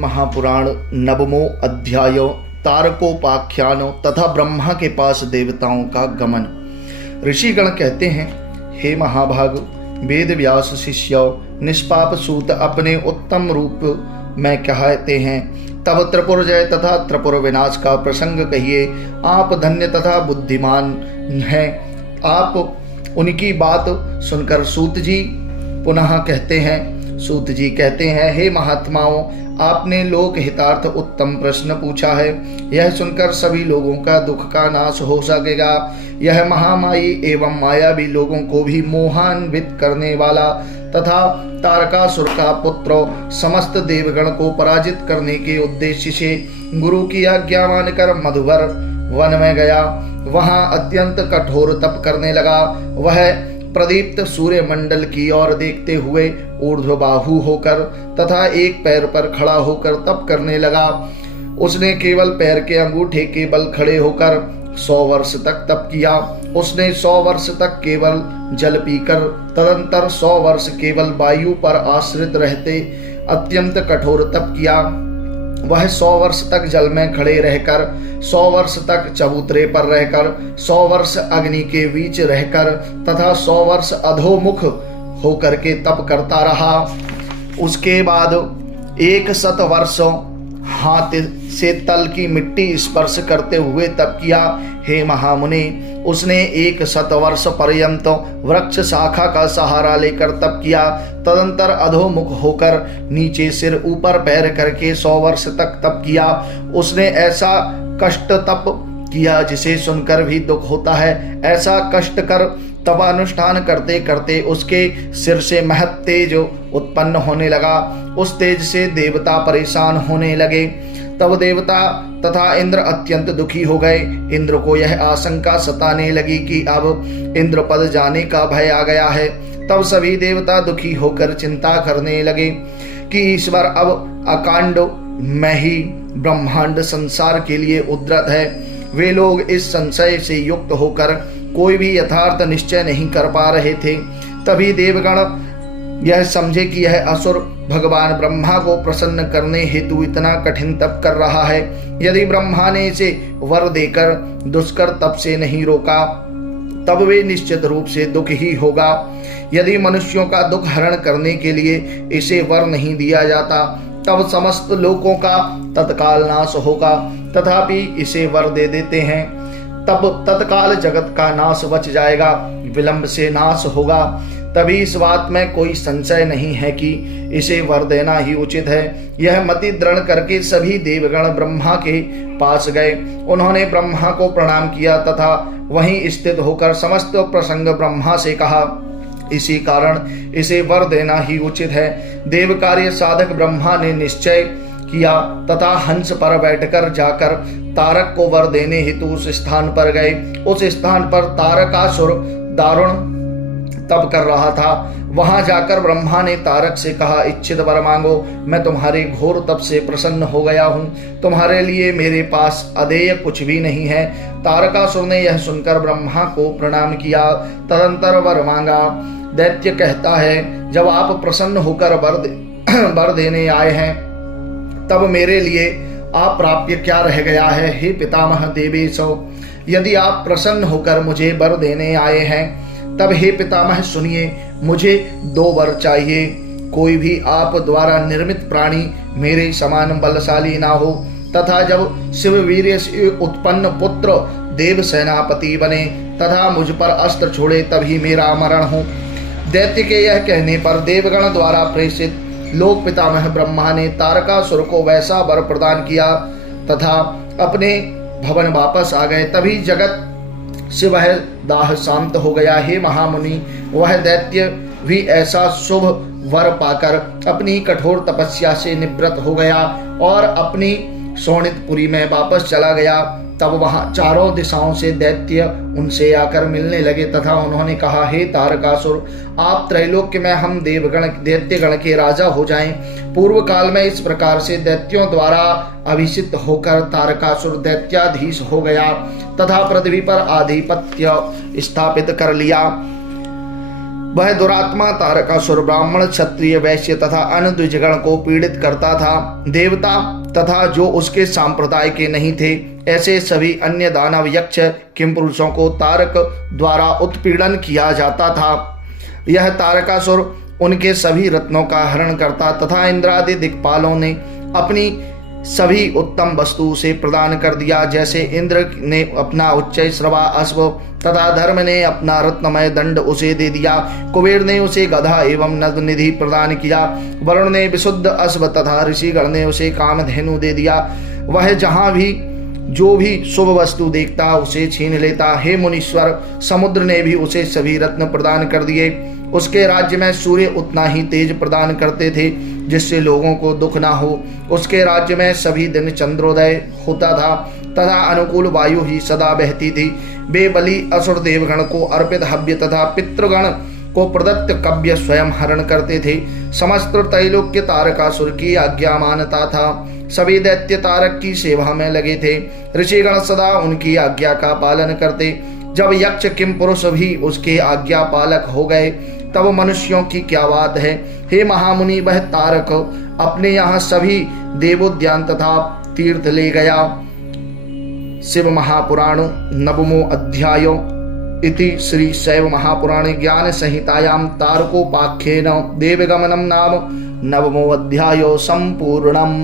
महापुराण नवमो अध्याय तारकोपाख्यान तथा ब्रह्मा के पास देवताओं का गमन। ऋषिगण कहते हैं, हे महाभाग, वेद व्यास शिष्य निष्पाप सूत अपने उत्तम रूप में कहते हैं। तब त्रिपुर जय तथा त्रिपुर विनाश का प्रसंग कहिए। आप धन्य तथा बुद्धिमान हैं। आप उनकी बात सुनकर सूत जी पुनः कहते हैं। सूत जी कहते हैं, हे महात्माओं, आपने लोक हितार्थ उत्तम प्रश्न पूछा है। यह सुनकर सभी लोगों का दुख का नाश हो सकेगा। यह महामाई एवं मायावी लोगों को भी मोहान्वित करने वाला तथा तारकासुर का पुत्र समस्त देवगण को पराजित करने के उद्देश्य से गुरु की आज्ञा मानकर मधुवर वन में गया। वहां अत्यंत कठोर तप करने लगा। वह प्रदीप्त सूर्य मंडल की ओर देखते हुए ऊर्ध्वबाहु होकर तथा एक पैर पर खड़ा होकर तप करने लगा। उसने केवल पैर के अंगूठे के बल खड़े होकर 100 वर्ष तक तप किया। उसने 100 वर्ष तक केवल जल पीकर तदंतर 100 वर्ष केवल वायु पर आश्रित रहते अत्यंत कठोर तप किया। वह 100 वर्ष तक जल में खड़े रहकर, 100 वर्ष तक चबूतरे पर रहकर, 100 वर्ष अग्नि के बीच रहकर तथा 100 वर्ष अधोमुख होकर के तप करता रहा। उसके बाद 100 वर्ष हाथ से तल की मिट्टी स्पर्श करते हुए तप किया। हे महामुनि, उसने 100 वर्ष पर्यंत वृक्ष शाखा का सहारा लेकर तप किया। तदंतर अधोमुख होकर नीचे सिर ऊपर पैर करके 100 वर्ष तक तप किया। उसने ऐसा कष्ट तप किया जिसे सुनकर भी दुख होता है। ऐसा कष्ट कर तपानुष्ठान करते करते उसके सिर से महत तेज उत्पन्न होने लगा। उस तेज से देवता परेशान होने लगे। तब देवता तथा इंद्र अत्यंत दुखी हो गए। इंद्र को यह आशंका सताने लगी कि अब इंद्र पद जाने का भय आ गया है। तब सभी देवता दुखी होकर चिंता करने लगे कि ईश्वर अब अकांड में ही ब्रह्मांड संसार के लिए उद्यत है। वे लोग इस संशय से युक्त होकर कोई भी यथार्थ निश्चय नहीं कर पा रहे थे। तभी देवगण यह समझे कि यह असुर भगवान ब्रह्मा को प्रसन्न करने हेतु इतना कठिन तप कर रहा है। यदि ब्रह्मा ने इसे वर देकर दुष्कर तप से नहीं रोका तब वे निश्चित रूप से दुख ही होगा। यदि मनुष्यों का दुख हरण करने के लिए इसे वर नहीं दिया जाता तब समस्त लोकों का तत्काल नाश होगा। तथापि इसे वर दे देते हैं तब तत्काल जगत का नाश बच जाएगा, विलंब से नाश होगा। तभी इस बात में कोई संशय नहीं है कि इसे वर देना ही उचित है। यह मति दृढ़ करके सभी देवगण ब्रह्मा के पास गए। उन्होंने ब्रह्मा को प्रणाम किया तथा वहीं स्थित होकर समस्त प्रसंग ब्रह्मा से कहा। इसी कारण इसे वर देना ही उचित है। देव कार्य साधक ब्रह्मा ने निश्चय किया तथा हंस पर बैठकर जाकर तारक को वर देने हेतु उस स्थान पर गए। उस स्थान पर तारकासुर दारुण तप कर रहा था। वहां जाकर ब्रह्मा ने तारक से कहा, इच्छित वर मांगो, मैं तुम्हारे घोर तप से प्रसन्न हो गया हूँ। तुम्हारे लिए मेरे पास अदेय कुछ भी नहीं है। तारकासुर ने यह सुनकर ब्रह्मा को प्रणाम किया, तदंतर वर मांगा। दैत्य कहता है, जब आप प्रसन्न होकर वर देने आए हैं तब मेरे लिए आप प्राप्य क्या रह गया है। हे पितामह देवेशो, यदि आप प्रसन्न होकर मुझे वर देने आए हैं तब हे पितामह सुनिए, मुझे 2 वर चाहिए। कोई भी आप द्वारा निर्मित प्राणी मेरे समान बलशाली ना हो तथा जब शिववीर्य से उत्पन्न पुत्र देव सेनापति बने तथा मुझ पर अस्त्र छोड़े तभी मेरा मरण हो। दैत्य के यह कहने पर देवगण द्वारा प्रेषित लोक पितामह ब्रह्मा ने तारकासुर को वैसा वर प्रदान किया तथा अपने भवन वापस आ गए। तभी जगत से वह दाह शांत हो गया। हे महामुनि, वह दैत्य भी ऐसा शुभ वर पाकर अपनी कठोर तपस्या से निवृत्त हो गया और अपनी शोणितपुरी में वापस चला गया। तब वहां चारों दिशाओं से दैत्य उनसे आकर मिलने लगे तथा उन्होंने कहा, हे तारकासुर, आप त्रैलोक्य में हम दैत्यगण के राजा हो जाएं। पूर्व काल में इस प्रकार से दैत्यों द्वारा अभिषिक्त होकर तारकासुर दैत्याधीश हो गया तथा पृथ्वी पर आधिपत्य स्थापित कर लिया। वह दुरात्मा तारकासुर ब्राह्मण, क्षत्रिय, वैश्य तथा अन्य द्विजगण को पीड़ित करता था। देवता तथा जो उसके संप्रदाय के नहीं थे ऐसे सभी अन्य दानव, यक्ष, किंपुरुषों को तारक द्वारा उत्पीड़न किया जाता था। यह तारकासुर उनके सभी रत्नों का हरण करता तथा इंद्रादि दिक्पालों ने अपनी सभी उत्तम वस्तु उसे प्रदान कर दिया। जैसे इंद्र ने अपना उच्च श्रवा अश्व तथा धर्म ने अपना रत्नमय दंड उसे दे दिया। कुबेर ने उसे गधा एवं नद निधि प्रदान किया। वरुण ने विशुद्ध अश्व तथा ऋषिगण ने उसे कामधेनु दे दिया। वह जहाँ भी जो भी शुभ वस्तु देखता उसे छीन लेता। हे मुनीश्वर, समुद्र ने भी उसे सभी रत्न प्रदान कर दिए। उसके राज्य में सूर्य उतना ही तेज प्रदान करते थे जिससे लोगों को दुख ना हो। उसके राज्य में सभी दिन चंद्रोदय होता था तथा अनुकूल वायु ही सदा बहती थी। वे बलि असुर देवगण को अर्पित हव्य तथा पितृगण को प्रदत्त कव्य स्वयं हरण करते थे। समस्त त्रैलोक्य तारकासुर की आज्ञा मानता था। सभी दैत्य तारक की सेवा में लगे थे। ऋषिगण सदा उनकी आज्ञा का पालन करते। जब यक्ष किंपुरुष भी उसके आज्ञा पालक हो गए तब मनुष्यों की क्या बात है। हे महामुनि, वह तारक अपने यहाँ सभी देवोद्यान तथा तीर्थ ले गया। शिव महापुराण नवमो अध्यायो इति श्री शैव महापुराणे ज्ञान संहितायां तारकोपाख्येन देवगमनं नाम नवमो अध्यायो संपूर्णम्।